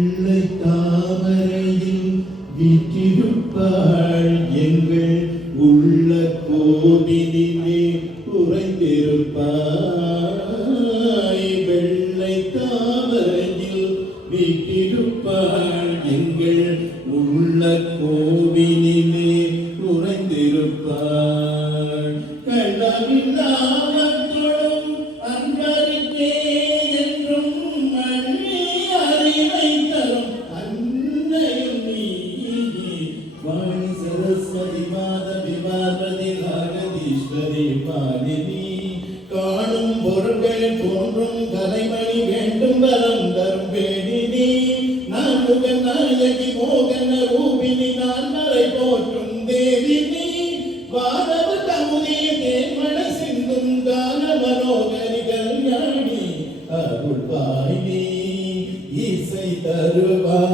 வெள்ளை தாமரையில் வீற்றிருப்பாள். Hello,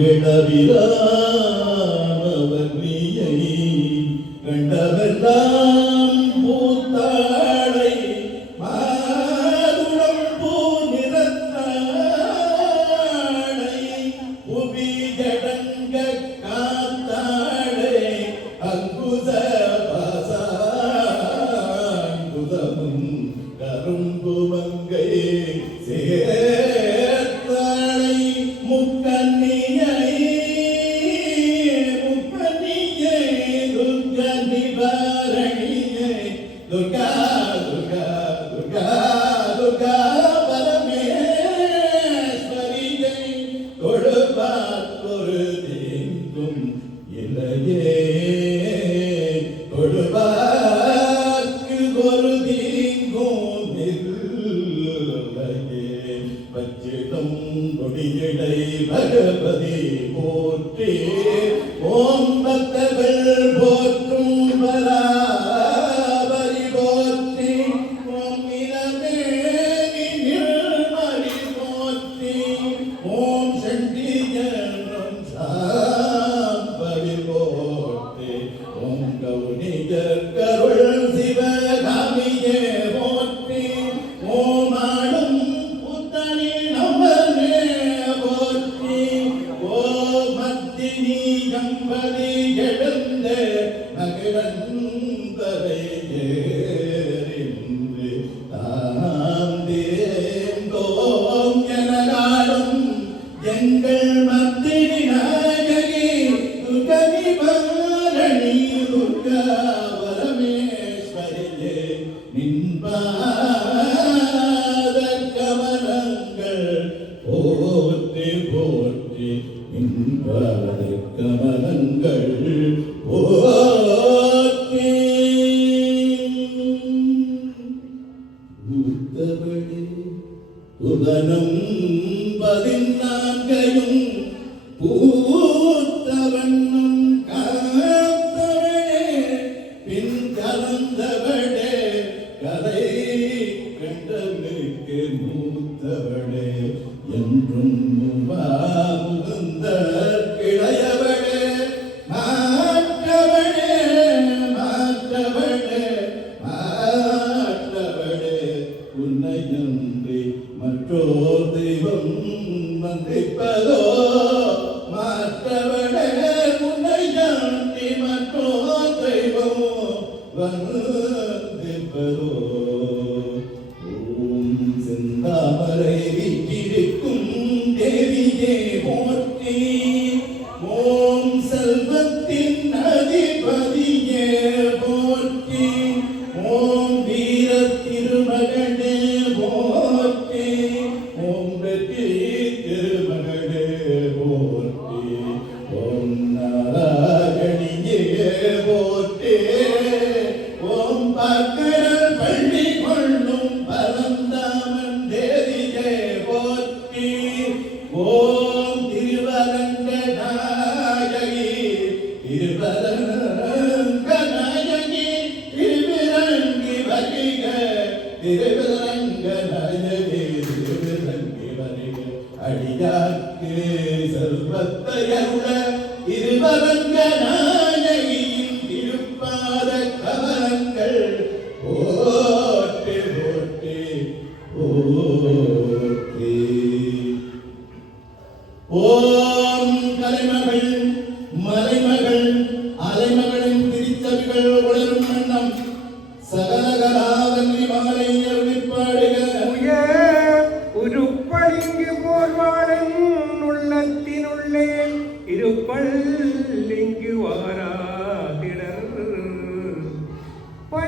de Navidad.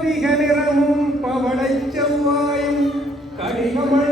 കടികളിറങ്ങും പവളൈ ചൊവ്വായും കടികമൾ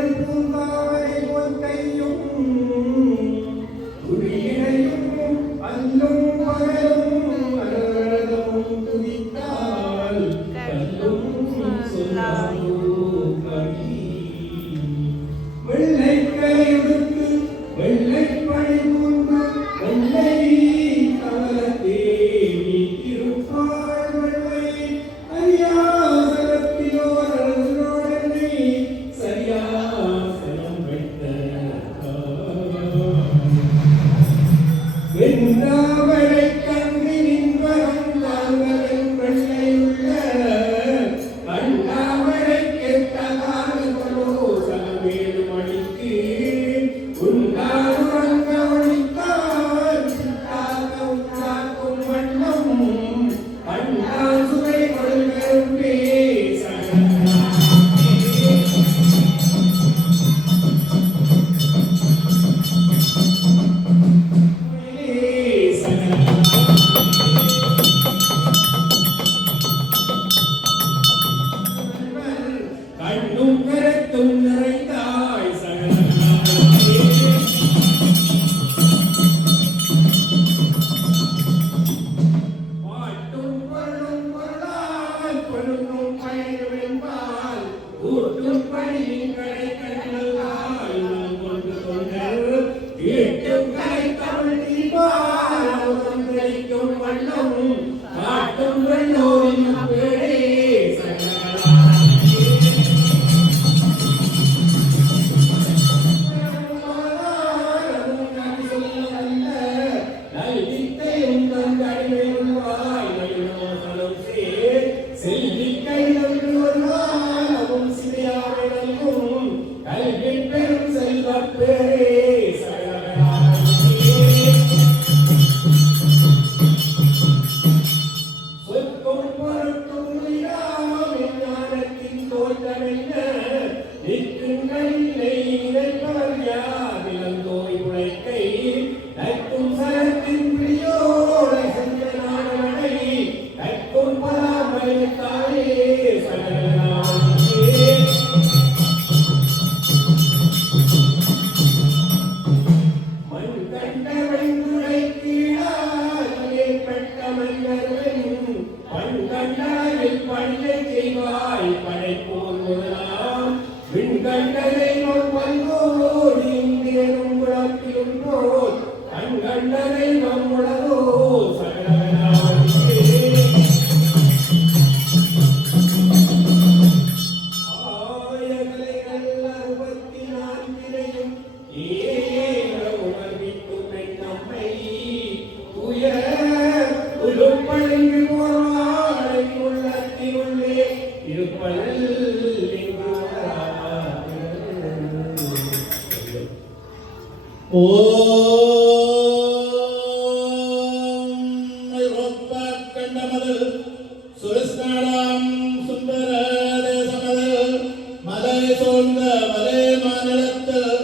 மலை சோழ்ந்த மலை மாநிலத்தில்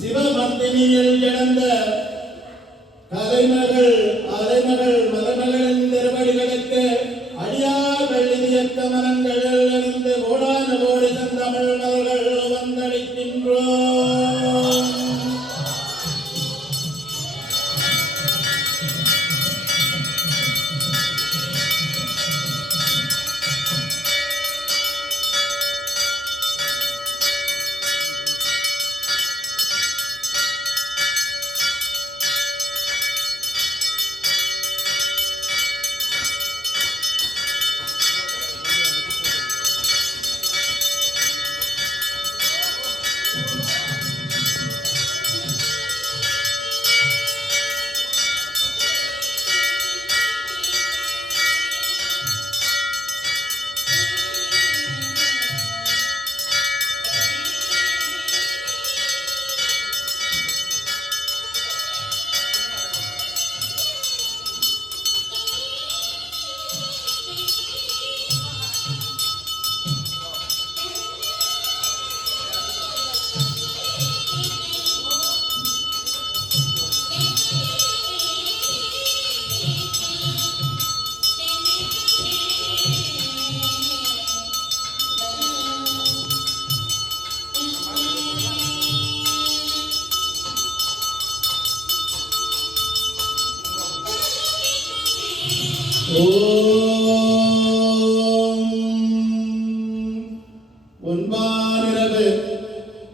சிவமந்தினியில் கிடந்த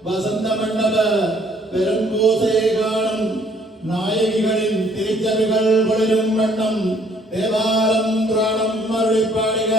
വസന്ത മണ്ഡപ പെരുംകൂസയെ കാണും. നായകികളിൽ തിരിച്ചറികൾ കൊളിരും വണ്ണം. ദേവാലം പുരാണം മറുളിപ്പാടുക